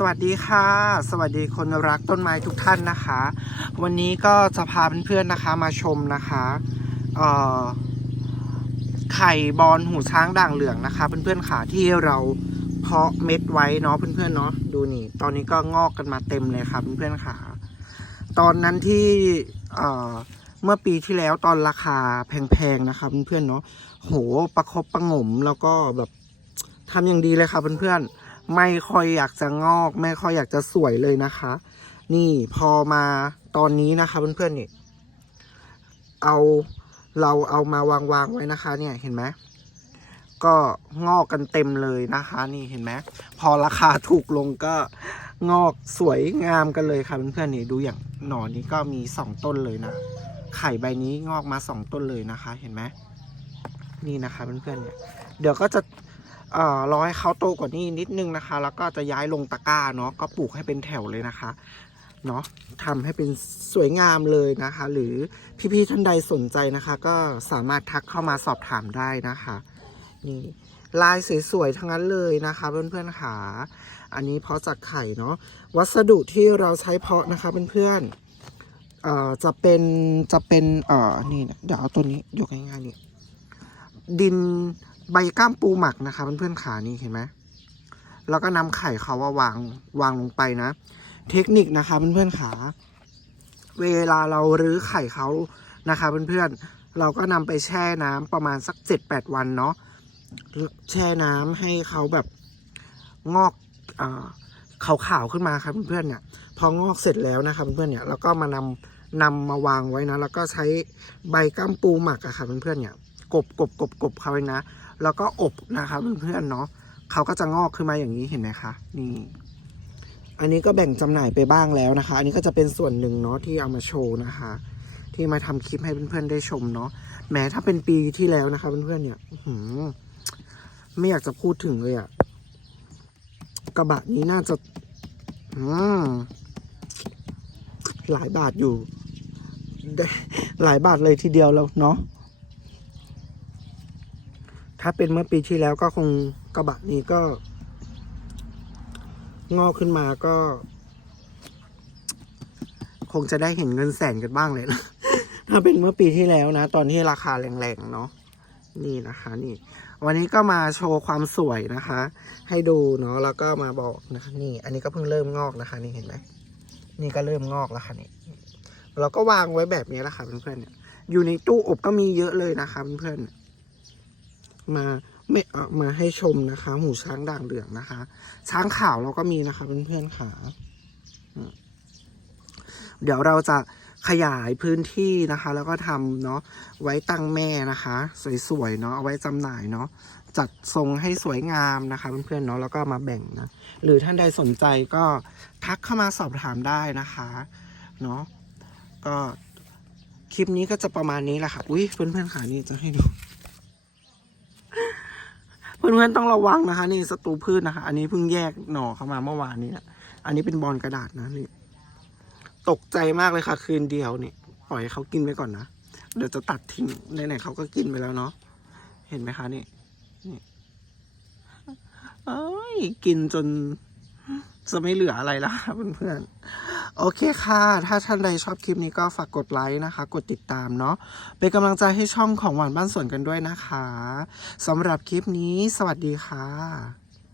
สวัสดีค่ะ สวัสดีคนรักต้นไม้ทุกท่านนะคะ วันนี้ก็จะพาเพื่อนๆนะคะมาชมนะคะไข่บอลหูช้างด่างเหลืองนะคะ เพื่อนๆค่ะที่เราเพาะเม็ดไว้เนาะเพื่อนๆเนาะดูนี่ ตอนนี้ก็งอกกันมาเต็มเลยค่ะเพื่อนๆค่ะตอนนั้นที่เเมื่อปีที่แล้วตอนราคาแพงๆนะคะเพื่อนๆเนาะโหประคบประหงมแล้วก็แบบทำอย่างดีเลยค่ะเพื่อนๆ ไม่ค่อยอยากจะงอก ไม่ค่อยอยากจะสวยเลยนะคะ นี่พอมาตอนนี้นะคะ เพื่อนๆนี่เอาเราเอามาวางวางๆไว้นะคะ เนี่ยเห็นไหมก็งอกกันเต็มเลยนะคะ นี่เห็นไหมพอราคาถูกลงก็งอกสวยงามกันเลยค่ะเพื่อนๆนี่ดูอย่างหนอนนี้ก็มีสองต้นเลยนะไข่ใบนี้งอกมาสองต้นเลยนะคะ เห็นไหมนี่นะคะเพื่อนๆเนี่ยเดี๋ยวก็จะ รอให้เขาโตกว่านี้นิดนึงนะคะ แล้วก็จะย้ายลงตะกร้าเนาะก็ปลูกให้เป็นแถวเลยนะคะเนาะทำให้เป็นสวยงามเลยนะคะ หรือพี่ๆท่านใดสนใจนะคะ ก็สามารถทักเข้ามาสอบถามได้นะคะนี่ลายสวยๆทั้งนั้นเลยนะคะ เพื่อนๆค่ะอันนี้เพาะจากไข่เนาะวัสดุที่เราใช้เพาะนะคะเพื่อนๆเออจะเป็นจะเป็นเอ่อนี่นะเดี๋ยวเอาตัวนี้ยกง่ายๆนี่ ดินใบก้ามปูหมักนะคะเพื่อนๆขานี่เห็นไหมแล้วก็นำไข่เขาว่าวางวางลงไปนะ เทคนิคนะคะเพื่อนๆขา เวลาเรารื้อไข่เขานะคะเพื่อนๆเราก็นำไปแช่น้ำประมาณสักเจ็ดแปดวันเนาะแช่น้ำให้เขาแบบงอกอ่าขาวๆขึ้นมาครับเพื่อนๆเนี่ย พองอกเสร็จแล้วนะคะเพื่อนๆเนี่ยเราก็มานำนำมาวางไว้นะ แล้วก็ใช้ใบก้ามปูหมักอะค่ะเพื่อนๆเนี่ย กบกบกบกบเขาไว้นะ แล้วก็อบนะคะเพื่อนๆเนาะเขาก็จะงอกขึ้นมาอย่างนี้เห็นไหมคะนี่ อันนี้ก็แบ่งจำหน่ายไปบ้างแล้วนะคะ อันนี้ก็จะเป็นส่วนหนึ่งเนาะที่เอามาโชว์นะคะ ที่มาทำคลิปให้เพื่อนๆได้ชมเนาะแม้ถ้าเป็นปีที่แล้วนะคะเพื่อนๆเนี่ยหือไม่อยากจะพูดถึงเลยอะกระบะนี้น่าจะหลายบาทอยู่ หลายบาทเลยทีเดียวแล้วเนาะ ถ้าเป็นเมื่อปีที่แล้วก็คงกระบะนี้ก็ งอกขึ้นมาก็ คงจะได้เห็นเงินแสนกันบ้างเลยนะถ้าเป็นเมื่อปีที่แล้วนะ ตอนที่ราคาแรงๆเนาะนี่นะคะนี่ วันนี้ก็มาโชว์ความสวยนะคะ ให้ดูเนาะแล้วก็มาบอกนะคะนี่ อันนี้ก็เพิ่งเริ่มงอกนะคะ นี่เห็นไหมนี่ก็เริ่มงอกแล้วค่ะนี่เราก็วางไว้แบบนี้แหละค่ะเพื่อนๆเนี่ยอยู่ในตู้อบก็มีเยอะเลยนะคะเพื่อนๆ มาไม่เอามาให้ชมนะคะ หูช้างด่างเหลืองนะคะ ช้างขาวเราก็มีนะคะเพื่อนๆค่ะเดี๋ยวเราจะขยายพื้นที่นะคะ แล้วก็ทำเนาะไว้ตั้งแม่นะคะ สวยๆเนาะเอาไว้จำหน่ายเนาะจัดทรงให้สวยงามนะคะเพื่อนๆเนาะแล้วก็มาแบ่งนะ หรือท่านใดสนใจก็ทักเข้ามาสอบถามได้นะคะเนาะก็คลิปนี้ก็จะประมาณนี้แหละค่ะ อุ้ยเพื่อนๆค่ะนี่จะให้ดู พื่อนๆต้องระวังนะคะ นี่ศัตรูพืชนะคะ อันนี้เพิ่งแยกหน่อเข้ามาเมื่อวานนี้นะอันนี้เป็นบอลกระดาษนะนี่ตกใจมากเลยค่ะ คืนเดียวนี่ปล่อยเขากินไปก่อนนะเดี๋ยวจะตัดทิ้งไหนๆเขาก็กินไปแล้วเนาะเห็นไหมคะนี่นี่เอ้ยกินจนจะไม่เหลืออะไรแล้วค่ะเพื่อนๆ โอเคค่ะ ถ้าท่านใดชอบคลิปนี้ก็ฝากกดไลค์นะคะ กดติดตามเนาะ เป็นกำลังใจให้ช่องของหวานบ้านสวนกันด้วยนะคะสำหรับคลิปนี้ สวัสดีค่ะ